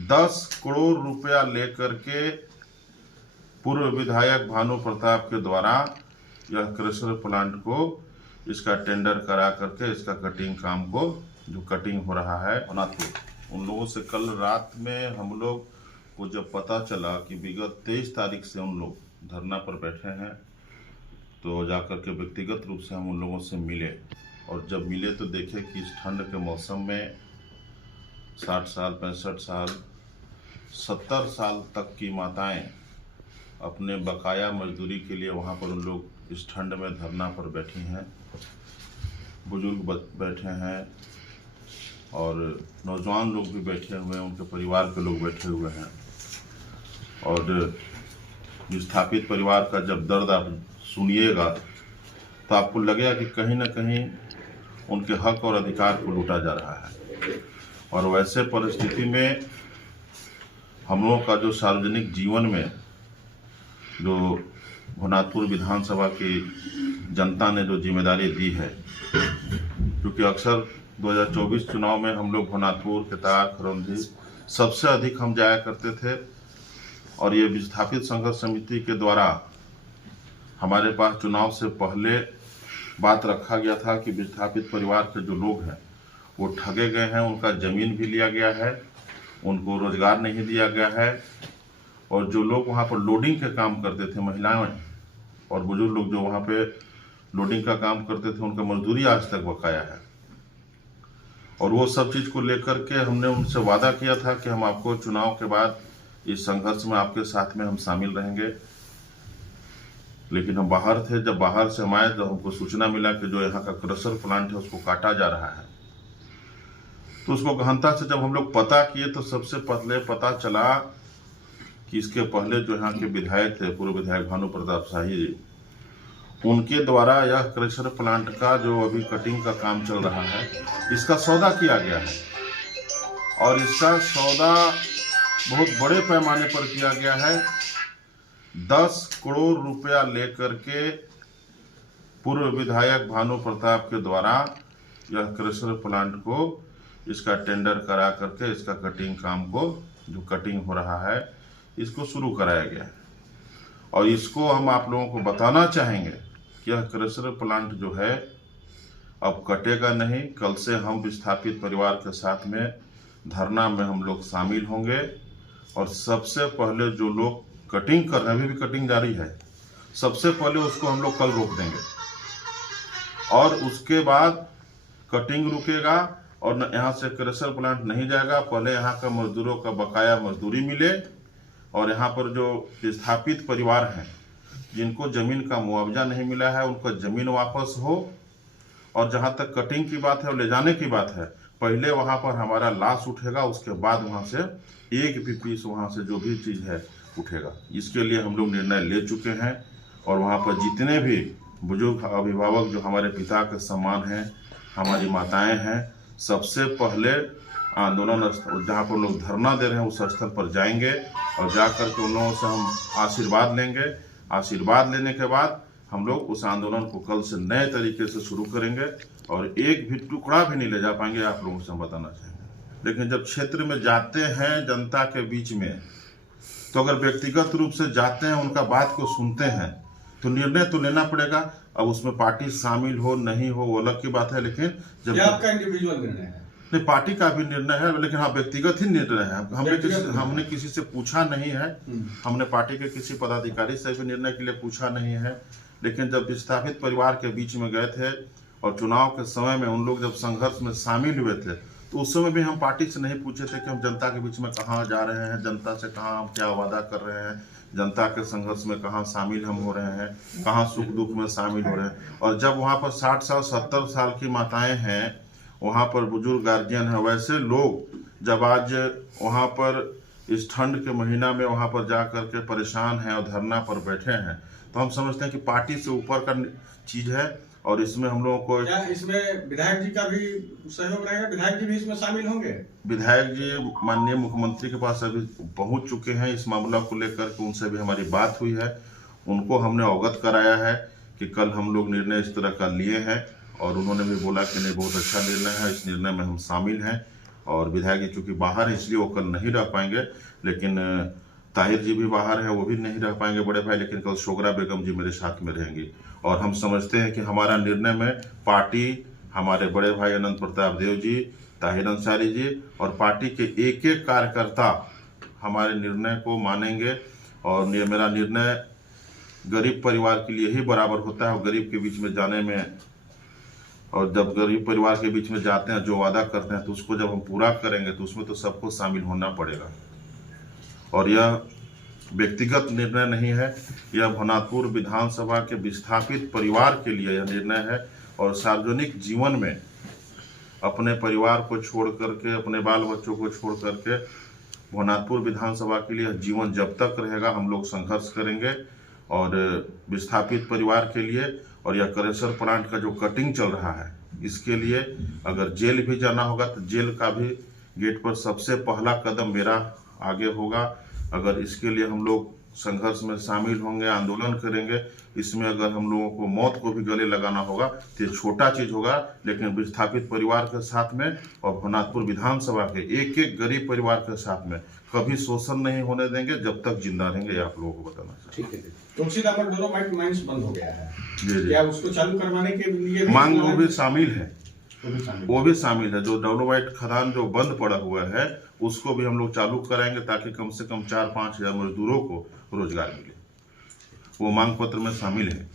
10 करोड़ रुपया लेकर के पूर्व विधायक भानु प्रताप के द्वारा यह क्रशर प्लांट को इसका टेंडर करा करके इसका कटिंग काम को जो कटिंग हो रहा है होना था। उन लोगों से कल रात में हम लोग को जब पता चला कि विगत 23 तारीख से उन लोग धरना पर बैठे हैं, तो जाकर के व्यक्तिगत रूप से हम उन लोगों से मिले और जब मिले तो देखे कि इस ठंड के मौसम में 60 साल 65 साल 70 साल तक की माताएं अपने बकाया मजदूरी के लिए वहाँ पर उन लोग इस ठंड में धरना पर बैठी हैं, बुजुर्ग बैठे हैं और नौजवान लोग भी बैठे हुए हैं, उनके परिवार के लोग बैठे हुए हैं। और विस्थापित परिवार का जब दर्द आप सुनिएगा तो आपको लगेगा कि कहीं ना कहीं उनके हक और अधिकार को लूटा जा रहा है। और वैसे परिस्थिति में हम लोगों का जो सार्वजनिक जीवन में जो भुनातपुर विधानसभा की जनता ने जो जिम्मेदारी दी है, क्योंकि अक्सर 2024 चुनाव में हम लोग भुनातपुर केतार खरौंधी सबसे अधिक हम जाया करते थे और ये विस्थापित संघर्ष समिति के द्वारा हमारे पास चुनाव से पहले बात रखा गया था कि विस्थापित परिवार के जो लोग हैं वो ठगे गए हैं, उनका ज़मीन भी लिया गया है, उनको रोजगार नहीं दिया गया है और जो लोग वहाँ पर लोडिंग के काम करते थे, महिलाएं और बुजुर्ग लोग जो वहाँ पे लोडिंग का काम करते थे, उनका मजदूरी आज तक बकाया है। और वो सब चीज़ को लेकर के हमने उनसे वादा किया था कि हम आपको चुनाव के बाद इस संघर्ष में आपके साथ में हम शामिल रहेंगे। लेकिन हम बाहर थे, जब बाहर से हम आए तो हमको सूचना मिला कि जो यहाँ का क्रशर प्लांट है उसको काटा जा रहा है। तो उसको गहनता से जब हम लोग पता किए तो सबसे पहले पता चला कि इसके पहले जो यहाँ के विधायक थे, पूर्व विधायक भानु प्रताप शाही जी, उनके द्वारा यह क्रशर प्लांट का जो अभी कटिंग का काम चल रहा है इसका सौदा किया गया है और इसका सौदा बहुत बड़े पैमाने पर किया गया है। 10 करोड़ रुपया लेकर के पूर्व विधायक भानु प्रताप के द्वारा यह क्रशर प्लांट को इसका टेंडर करा करके इसका कटिंग काम को जो कटिंग हो रहा है इसको शुरू कराया गया है। और इसको हम आप लोगों को बताना चाहेंगे कि यह क्रशर प्लांट जो है अब कटेगा नहीं। कल से हम विस्थापित परिवार के साथ में धरना में हम लोग शामिल होंगे और सबसे पहले जो लोग कटिंग कर रहे हैं, अभी भी कटिंग जारी है, सबसे पहले उसको हम लोग कल रोक देंगे और उसके बाद कटिंग रुकेगा और यहाँ से क्रशर प्लांट नहीं जाएगा। पहले यहाँ का मजदूरों का बकाया मजदूरी मिले और यहाँ पर जो विस्थापित परिवार हैं जिनको ज़मीन का मुआवजा नहीं मिला है उनका ज़मीन वापस हो। और जहाँ तक कटिंग की बात है और ले जाने की बात है, पहले वहाँ पर हमारा लाश उठेगा, उसके बाद वहाँ से एक भी पीस वहाँ से जो भी चीज़ है उठेगा। इसके लिए हम लोग निर्णय ले चुके हैं और वहाँ पर जितने भी बुजुर्ग अभिभावक जो हमारे पिता के समान हैं, हमारी माताएं हैं, सबसे पहले आंदोलन जहाँ पर लोग धरना दे रहे हैं उस स्थल पर जाएंगे और जा कर के उन लोगों से हम आशीर्वाद लेंगे। आशीर्वाद लेने के बाद हम लोग उस आंदोलन को कल से नए तरीके से शुरू करेंगे और एक भी टुकड़ा भी नहीं ले जा पाएंगे, आप लोगों से हम बताना चाहेंगे। लेकिन जब क्षेत्र में जाते हैं जनता के बीच में, तो अगर व्यक्तिगत रूप से जाते हैं, उनका बात को सुनते हैं, तो निर्णय तो लेना पड़ेगा। अब उसमें पार्टी शामिल हो नहीं हो वो अलग की बात है, लेकिन जब आपका इंडिविजुअल निर्णय है, नहीं पार्टी का भी निर्णय है, लेकिन हाँ व्यक्तिगत ही निर्णय है। हमने किसी से पूछा नहीं है, हमने पार्टी के किसी पदाधिकारी से भी निर्णय के लिए पूछा नहीं है। लेकिन जब विस्थापित परिवार के बीच में गए थे और चुनाव के समय में उन लोग जब संघर्ष में शामिल हुए थे, तो उस समय भी हम पार्टी से नहीं पूछे थे कि हम जनता के बीच में कहाँ जा रहे हैं, जनता से कहाँ हम क्या वादा कर रहे हैं, जनता के संघर्ष में कहाँ शामिल हम हो रहे हैं, कहाँ सुख दुख में शामिल हो रहे हैं। और जब वहाँ पर 60 साल 70 साल की माताएं हैं, वहाँ पर बुजुर्ग गार्जियन हैं, वैसे लोग जब आज वहाँ पर इस ठंड के महीना में वहाँ पर जा कर के परेशान हैं और धरना पर बैठे हैं, तो हम समझते हैं कि पार्टी से ऊपर का चीज़ है और इसमें हम लोगों को क्या इसमें विधायक जी का भी सहयोग रहेगा? विधायक जी भी इसमें शामिल होंगे? विधायक जी माननीय मुख्यमंत्री के पास अभी पहुंच चुके हैं, इस मामला को लेकर के उनसे भी हमारी बात हुई है। उनको हमने अवगत कराया है कि कल हम लोग निर्णय इस तरह का लिए हैं और उन्होंने भी बोला कि नहीं बहुत अच्छा निर्णय है, इस निर्णय में हम शामिल हैं और विधायक जी चूंकि बाहर है इसलिए वो कल नहीं रह पाएंगे, लेकिन ताहिर जी भी बाहर है, वो भी नहीं रह पाएंगे बड़े भाई, लेकिन कल शोगरा बेगम जी मेरे साथ में रहेंगी। और हम समझते हैं कि हमारा निर्णय में पार्टी, हमारे बड़े भाई अनंत प्रताप देव जी, ताहिर अंसारी जी और पार्टी के एक एक कार्यकर्ता हमारे निर्णय को मानेंगे। और मेरा निर्णय गरीब परिवार के लिए ही बराबर होता है। और गरीब के बीच में जाने में, और जब गरीब परिवार के बीच में जाते हैं, जो वादा करते हैं तो उसको जब हम पूरा करेंगे तो उसमें तो सबको शामिल होना पड़ेगा। और यह व्यक्तिगत निर्णय नहीं है, यह भवनाथपुर विधानसभा के विस्थापित परिवार के लिए यह निर्णय है। और सार्वजनिक जीवन में अपने परिवार को छोड़ करके, अपने बाल बच्चों को छोड़ करके भवनाथपुर विधानसभा के लिए जीवन जब तक रहेगा हम लोग संघर्ष करेंगे। और विस्थापित परिवार के लिए, और यह क्रेशर प्लांट का जो कटिंग चल रहा है इसके लिए अगर जेल भी जाना होगा तो जेल का भी गेट पर सबसे पहला कदम मेरा आगे होगा। अगर इसके लिए हम लोग संघर्ष में शामिल होंगे, आंदोलन करेंगे, इसमें अगर हम लोगों को मौत को भी गले लगाना होगा तो ये छोटा चीज होगा, लेकिन विस्थापित परिवार के साथ में और भवनाथपुर विधानसभा के एक एक गरीब परिवार के साथ में कभी शोषण नहीं होने देंगे जब तक जिंदा रहेंगे। ये आप लोगों को बताना चाहिए। ठीक है। तुलसीदाम में डोलोमाइट माइंस बंद हो गया है, जी। क्या उसको चालू करवाने के लिए मांग वो भी शामिल है, वो वो भी शामिल है। जो डोलोमाइट खदान जो बंद पड़ा हुआ है उसको भी हम लोग चालू कराएंगे ताकि कम से कम 4-5 हजार मजदूरों को रोजगार मिले। वो मांग पत्र में शामिल है।